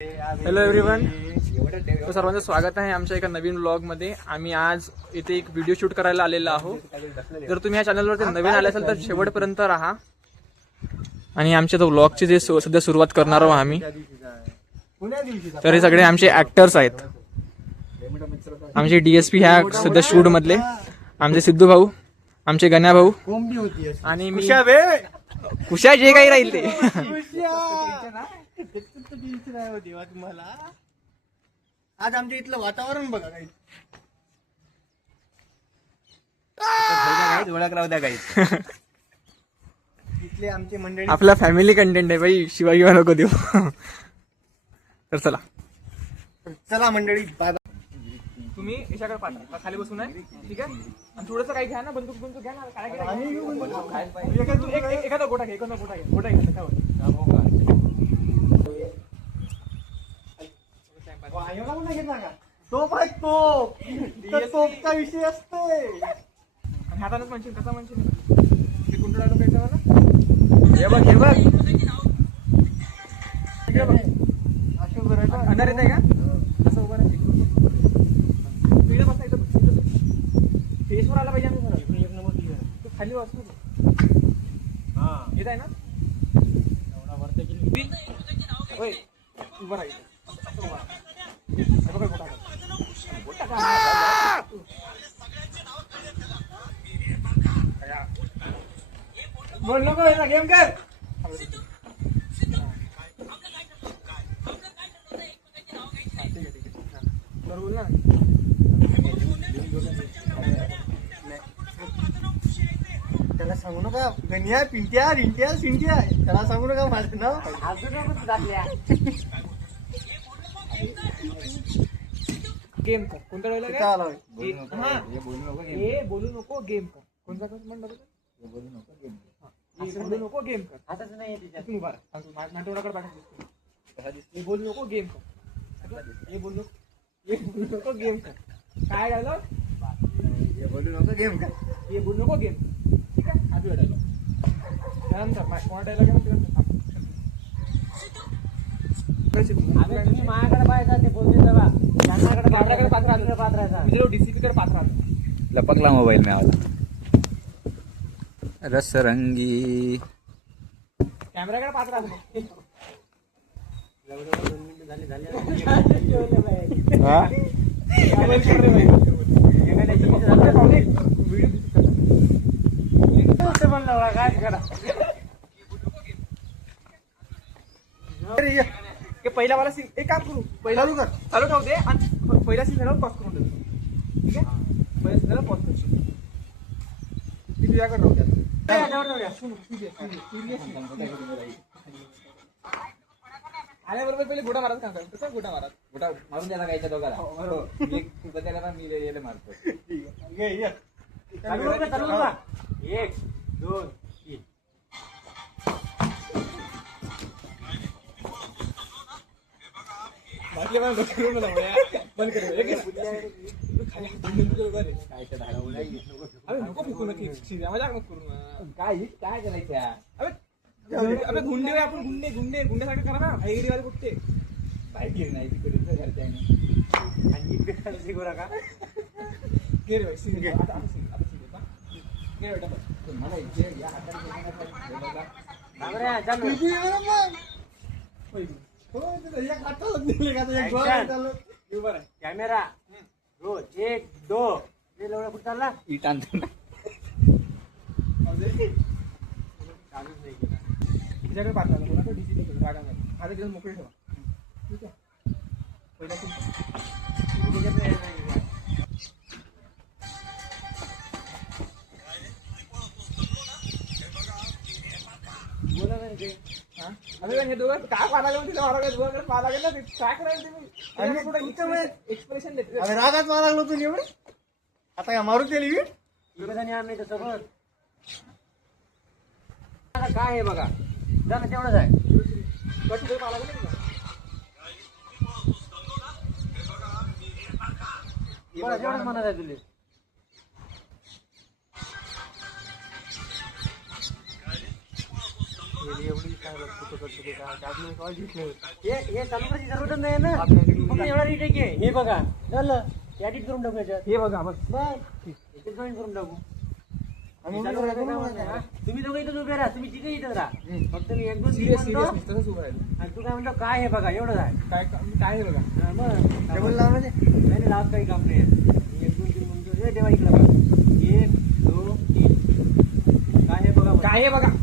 Hello everyone, सर्वांचं स्वागत आहे आमच्या एका नवीन व्लॉग मध्ये. आम्ही आज इथे एक व्हिडिओ शूट करायला आलेलो आहोत. जर तुम्ही या चॅनलवरती नवीन आले असाल तर शेवटपर्यंत राहा. आणि आमच्या तो व्लॉगची जे सध्या सुरुवात करणार आहोत आम्ही. तर हे सगळे आमचे ऍक्टर्स आहेत. आमचे डीएसपी ह्या सध्या शूट मधले आमचे सिद्धू भाऊ, आमचे गण्या भाऊ आणि मी कुशा जे काही राहील ते. देवा तुम्हाला आज आमच्या इथलं वातावरण बघा काही ओळख राहू द्या काही. इथले आमचे मंडळी आपला फॅमिली कंटेंट आहे भाई, शिवाय किंवा नको देऊ. तर चला मंडळी, तुम्ही याच्याकडे पाठवा, खाली बसून आहे ठीक आहे. आणि थोडंसं काही घ्या ना, बंदूक घ्या ना. काय एखादा गोटा घ्या, गोटा घ्या. तोप आहे तोप, तोपचा विषय असते. आणि हातानच म्हणशील, कसा म्हणशील ते गुंडळा लोक याच्यावर ना. हे बघ अशोक बरोबर अंधार येत आहे का? असं उभं राहायचं, पिढं बसायचं. फेसवर आला पाहिजे आम्ही. एक नंबर तू खाली वाचतो येत आहे ना. होय, उभं राहायचं. बोल नको गेम कर. बोल ना. त्याला सांगू नका गण्या, पिंट्या, रिंट्या, सिंट्या. त्याला सांगू नका माझं नाव. गेम कर. कोणता राहिला काय? बोलू नको गेम कर. कोणता कर म्हणलं? बोलू नको गेम कर. आताच नाही तुम्ही बरं नाटोडाकडे पाठवतो. बोलू नको गेम कर. हे बोलू नको गेम कर. काय झालं? बोलू नको गेम का? हे बोलू नको गेम. ठीक आहे, आधी डायलॉग. त्यानंतर कोणा डायलॉग तुम्ही माझ्याकडे पाहायचा ते बोलते तेव्हा त्यांच्याकडे पात्राचा डीसीपीकडे पात्र लपकला मोबाईल में आवाज. रसरंगी कॅमेराकडे पात्र काय करा. पहिला वाला सीन एक काम करू, पहिला चालू ठेवू दे आणि पहिला सीन झाल्यावर पॉज करून देतो. ठीक आहे, पहिला सीन झाल्यावर पॉज करतो. ती तुझ्याकडे राहू द्या. आल्याबरोबर पहिले गोटा मारायचं काम करायचं. कसं गोटा मारून द्यायला गायच्या दोघाला. मी याला मारतो. 1 2 3 बाटली बंद कर. नको फेकू नक्की मजाक नको करू. काय करायच्या अबे गुंडे आपण गुंड्यासाठी करा ना. भाईगिरीवाले कुठे पाहिजे नाही तिकडे घरच्या आणि इकडे शिकवला का? घे रे भाई सीन. आता सीन घे बेटा. मला या कॅमेरा रोज 1 2 हे लवडा कुठं चालला. ईट आणतो ना. तिच्याकडे पाठवला कोणाकडे डीसीपी रागामध्ये. आता दिवस मोकळे ठेवा. ठीक आहे, पहिला बोला नाही ते. अरे हे दोघं काय पाहायला गेलं? दोघांकडे पाहायला गेलं ते काय करायला तुम्ही? कुठं एक्सप्रेशन देते. रागात मारा लागलो तू एवढे. आता काय मारू दिली नाही सोबत काय आहे बघा. जरा तेवढंच आहे. कट पाहायला गेलं तेवढंच म्हणत आहे तुले. एवढी काय बघतो करतो काय त्यातून काय घेतलं हे चालू करायची जरूरच नाही ना फक्त एवढा रिटेक आहे हे बघा झालं एडिट करून टाकू याच्यात हे बघा बघ बस याच्यात जॉईन करून टाकू आणि चालू करायचं काम नाही, हा? तुम्ही दोघं इथं उभे राहा तुम्ही तिघे इथं राहा फक्त मी एक दोन तीन म्हणतो तसंच उभं राहिलं आणि तू काय म्हणतो काय हे बघा एवढं आहे काय काय आहे बघा हा, बस टेबल लावणार ते नाही लावत काही काम नाही मी एक दोन तीन म्हणतो हे देवा इकडे बघा 1 2 3 काय हे बघा काय आहे बघा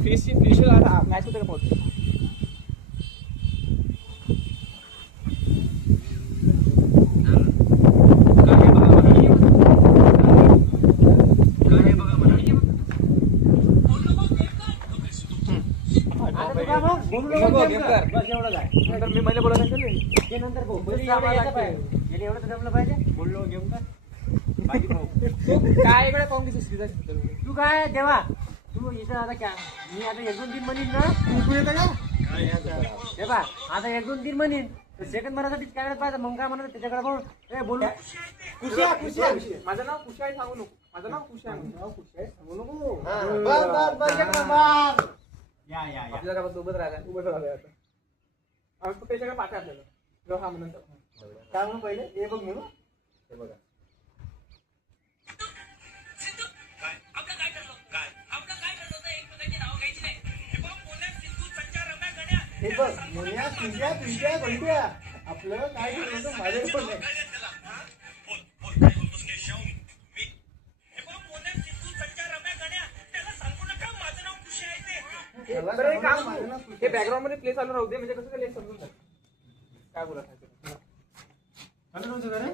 फेशियल आता मॅच होतं का पाहतो आता तू काय मग? बोलू नको, नको, गेम गेम कर. कर. बस एवढंच आहे नंतर मी महिने बोलायला सांगितलं ते नंतर भाऊ बस पहिले आम्हाला एवढं यायला लागतंय. पाहिजे याला एवढं तर जमलं पाहिजे बोललो घेऊन कर बाकी भाऊ काय इकडे पाहून दिसतो श्रीजा तू काय देवा तू इथं आता काय मी आता एक दोन तीन म्हणीन ना तू येतं का हे बा आता एक दोन तीन म्हणीन सेकंड मराठीच काय पाहिजे मग काय म्हणत त्याच्याकडे पाहून ए बोलू कुशिया कुशिया माझं नाव खुशी आहे सांगू नको माझं नाव खुशी आहे नाव कुशिया आहे, सांगू नको हा. बस एक नंबर या या या आपल्या घरात सोबत राहिला उभं राहिलं आता आम्ही फक्त याच्याकडे पाठा आपल्याला जेव्हा हा म्हणून काय म्हणू पहिले हे बघ म्हणू हे बघा हे बघ मुनिया पिंट्या पिंट्या बंट्या आपलं काय ठरलं होतं माझ्याकडे पण नाही त्याला बरं एक काम सांगू माझं नाव करू. कुशिया हे बॅकग्राऊंड मध्ये प्ले चालू राहू दे म्हणजे कसं काय समजून जाईल काय बोला चालू नव्हतं का रे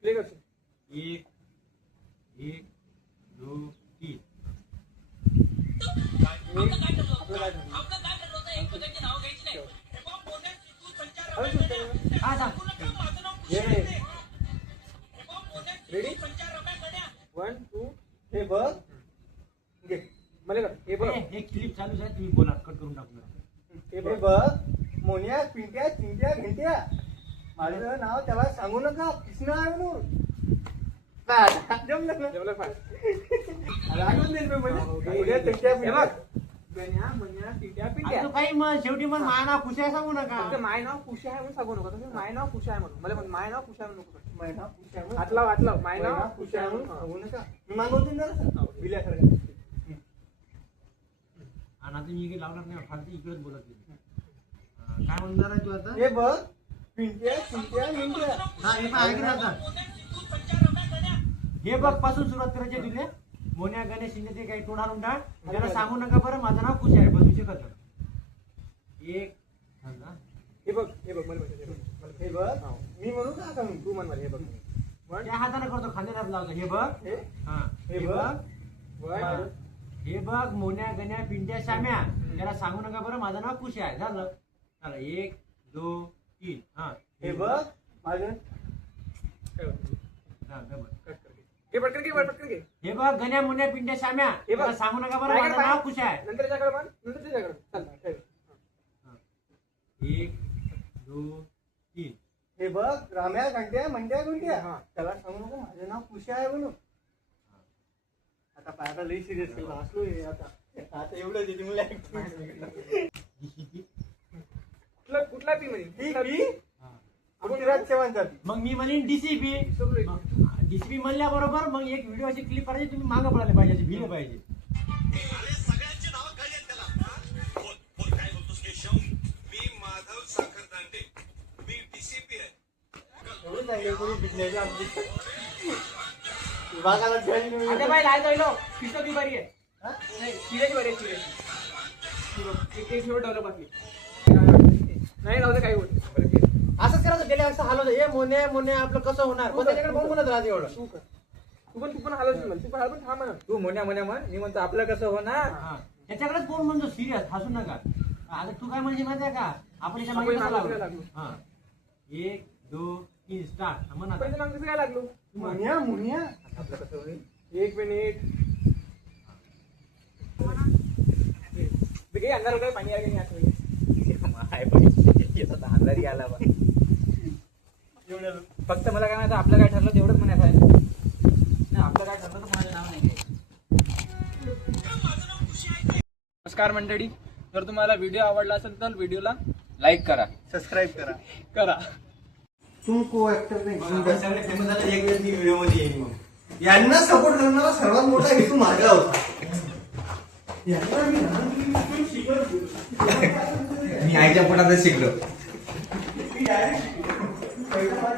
प्ले करतो 1 1 2 3 हा सांग रेडी 1 2 हे बघ घे मला कर हे बघ हे क्लिप चालूच आहे तुम्ही बोला कट करून टाकणार हे हे बघ बघ मोन्या पिंट्या चिंट्या घंट्या माझं नाव त्याला सांगू नका कृष्ण आहे म्हणून जमलं ना जेवलं फार रागवून देईल मी म्हणजे उद्या त्यांच्या हे बघ गण्या मन्या पिट्या पिट्या तू काही मग शेवटी मग माझं नाव खुशी आहे सांगू फक्त नका माय नाव खुशी आहे म्हणून सांगू नको तसं माय नाव खुशी आहे म्हणून मला म्हण माय नाव खुशी आहे म्हणून नको महिना पुढच्या वेळेस वाचला माय नाव महिना खुशी पुढच्या आहे वेळेस म्हणून सांगू नका मी मागवतो ना हो. बिल्यासारखं आणि आता मी काही लावणार नाही फालतू इकडेच बोलत नाही काय म्हणणार आहे तू आता हे बघ पिंट्या चिंट्या मिंट्या हा हे पण ऐक ना आता हे बघ पासून सुरुवात करायची तुले मोन्या गणेश शिंदे ते काही तोंड हाणून टाक त्याला सांगू नका बरं माझं नाव खुश आहे बस विषय करतो एक समजा. हे बघ मला माहिती आहे, हे बघ मी म्हणू का सांगू तू म्हण मला हे बघ वन त्या हाताने करतो खांद्याला लावतो हे बघ हे हा हे हे बघ. बघ हा. वन हे बघ मोन्या गण्या पिंट्या श्याम्या त्याला सांगू नका बरं माझं नाव खुश आहे झालं चला 1 2 3 हा हे बघ माझं झालं, बघ. कट कर हे पटकन घे पटकन घे हे बघ गण्या मुन्या पिंट्या श्याम्या हे बघ. त्याला सांगू नका बरं पाय कर, माझं पाय. नाव खुश आहे नंतर त्याच्याकडे पण नंतर त्याच्याकडे चल ठेव 1 2 3 हे बघ राम्या घंट्या मंट्या गुंट्या हा. त्याला सांगू नको माझं नाव खुशी आहे म्हणून आता पायाला लई सिरियस केला असलो हे आता एवढं दिली मला कुठला पी म्हणे ती बी पृथ्वीराज चव्हाणचा मग मी म्हणेन डीसीपी डीसीपी म्हणल्याबरोबर मग एक व्हिडिओ अशी क्लिप करायची तुम्ही मागं पडायला पाहिजे अशी भिलं पाहिजे सगळ्यांची नाव काय आहेत त्याला बोल काय बोलतोस केशव मी माधव साखरदांडे मी डीसीपी आहे एवढं चांगले कोणी बिझनेस आमची विभागाला जॉईन नाही. आता बाई लाय जायलो पिस्तो ती बरी आहे हा? नाही चिरेच बरी आहे चिरेच एक शेवट डेव्हलप असली नाही राहू दे काही होत बरं घे. असंच करायचं गेल्या वर्षी हलवलं हे मोने मोने आपलं कसं होणार पण त्याच्याकडे बघून म्हणत राहते एवढं तू कर तू पण हालत म्हण तू पण हाल पण थांब म्हणा तू मोन्या म्हण मी म्हणतो आपलं कसं होणार हा. त्याच्याकडेच कोण म्हणतो सिरियस हसू नका आता तू काय म्हणजे माहिती आहे का आपण याच्या मागे आपण कसं मागे लागलो लागलो. हा 1 2 3 स्टार्ट म्हणा पण ते कसं काय लागलो मुनिया मुनिया आपलं कसं होईल एक मिनिट घे अंधार वगैरे पाणी आलं नाही अंधारी आला बा एवढं फक्त मला काय माहिती आपलं काय ठरलं तेवढंच म्हणायचं आहे ना आपलं काय ठरलं तर माझं नाव नाही घ्यायचं. माझं नमस्कार मंडळी. जर तुम्हाला व्हिडिओ आवडला असेल तर व्हिडिओला लाईक करा. सबस्क्राईब करा. करा. तुम को ऍक्टर नाही सगळे फेमस झाले एक वेळ ती व्हिडिओ मध्ये येईल मग. यांना सपोर्ट करणारा सर्वात मोठा हेतू माझा होता. यांना मी लहानपणीपासून शिकवत होतो. मी आईच्या पोटातच शिकलो. मी direct शिकलो. पहिला माझ्या